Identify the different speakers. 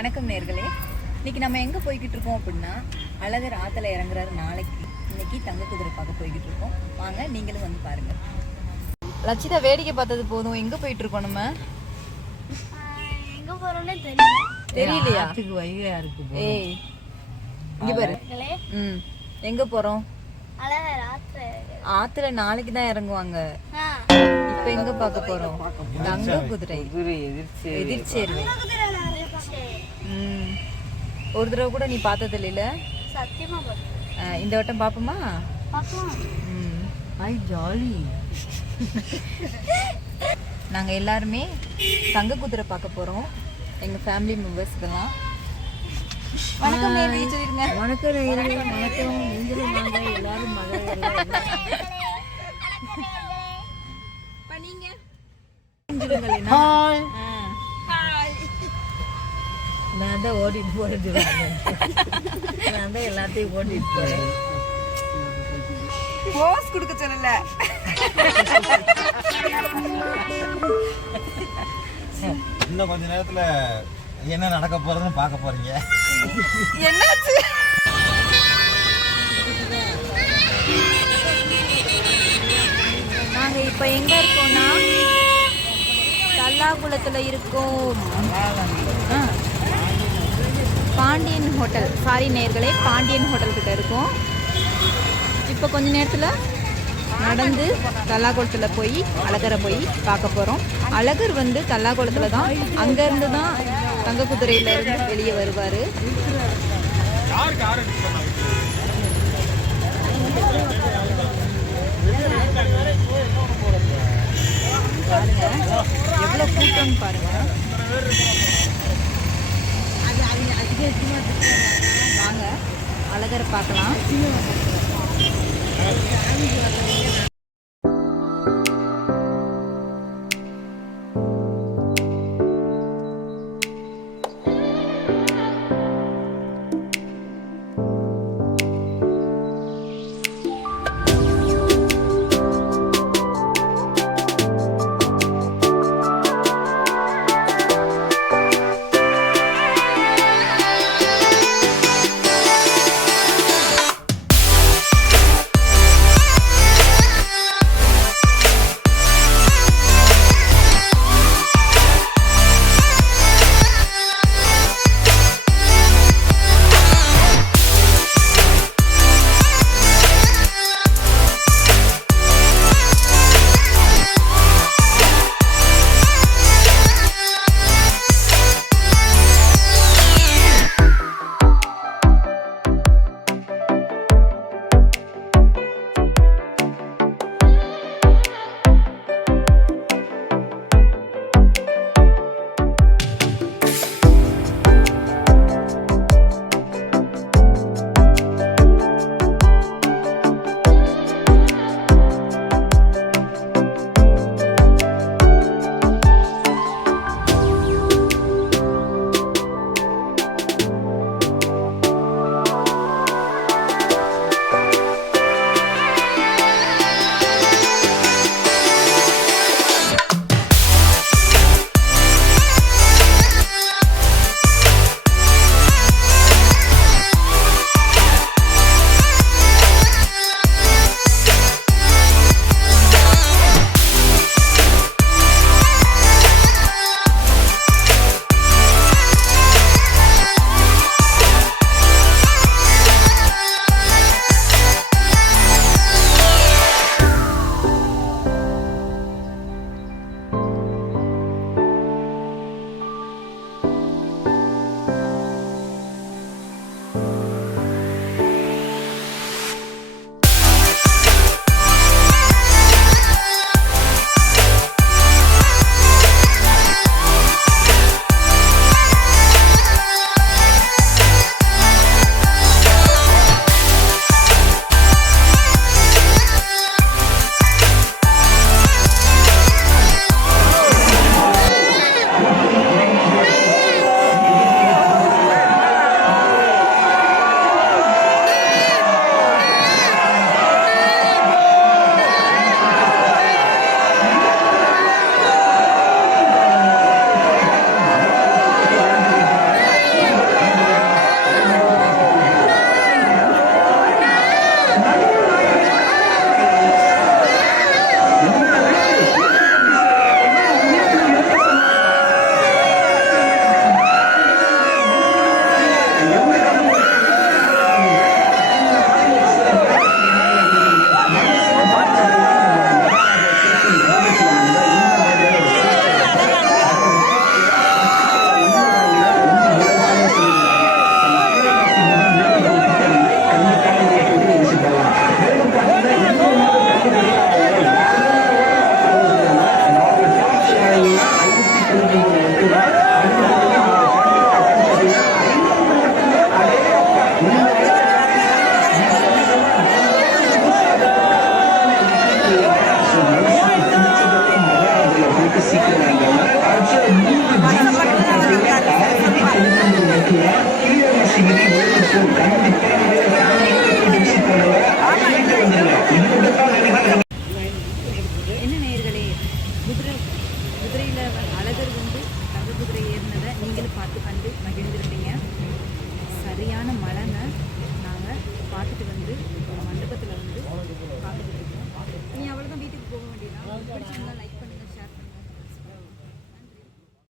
Speaker 1: வணக்கம் நேர்களே. இன்னைக்கு நம்ம எங்க போய்கிட்டு இருக்கோம் அப்படின்னா அழகர் ஆத்துல இறங்குறாரு நாளைக்கு. இன்னைக்கு தங்க குதிரை பார்க்க போய்கிட்டு இருக்கோம். வாங்க நீங்களும் வந்து பாருங்க. லட்சிதா வேடிக்கை பார்த்தது போதும். எங்க போயிட்டு இருக்கோம் நம்ம?
Speaker 2: எங்க போறோம்னே தெரியல.
Speaker 1: தெரியலையா?
Speaker 3: ஆத்துக்கு வைகையா இருக்கு.
Speaker 1: ஏய் இங்க பாரு. ம் எங்க போறோம்?
Speaker 2: அழகர் ஆத்துல
Speaker 1: நாளைக்கு தான் இறங்குவாங்க. இப்ப எங்க பார்க்க போறோம்? தங்க குதிரை.
Speaker 3: குதிரை எதிர்த்து
Speaker 1: எதிர்ச்சேர்வை
Speaker 2: சரி,
Speaker 1: ம் ஒரு தடவை கூட நீ பார்த்தது இல்லைல்ல
Speaker 2: சத்தியமா
Speaker 1: இந்த வட்டம் பாப்போமா
Speaker 2: பார்க்கலாம்.
Speaker 1: ம்.
Speaker 3: ஐ ஜாலி.
Speaker 1: நாங்கள் எல்லாருமே தங்க குதிரை பார்க்க போகிறோம் எங்கள் ஃபேமிலி மெம்பர்ஸ் இதெல்லாம். வணக்கம்
Speaker 3: வணக்கம் வணக்கம். நீங்களும் வாங்க. எல்லாரும் ஹாய் நான் தான் ஓடிட்டு போறது நான் தான் எல்லாத்தையும் ஓடிட்டு போறேன்.
Speaker 1: போஸ் கொடுக்க சொல்லல.
Speaker 4: இன்னும் கொஞ்ச நேரத்துல என்ன நடக்க போறதுன்னு பார்க்க போறீங்க.
Speaker 1: என்னாச்சு? நாங்கள் இப்போ எங்கே இருக்கோம்னா தல்லாகுளத்தில் இருக்கோம். ஆ. பாண்டியன் ஹோட்டல். சாரி நேர்களே பாண்டியன் ஹோட்டல் கிட்ட இருக்கும். இப்போ கொஞ்ச நேரத்தில் நடந்து தல்லாகுளத்தில் போய் அழகரை போய் பார்க்க போகிறோம் அழகர் வந்து தல்லாகுளத்தில் தான் அங்கேருந்து தான் தங்க குதிரையிலேருந்து வெளியே வருவார் பாருங்க எவ்வளோ கூட்டம்னு பாருங்க வாங்க. அழகரை பார்க்கலாம்.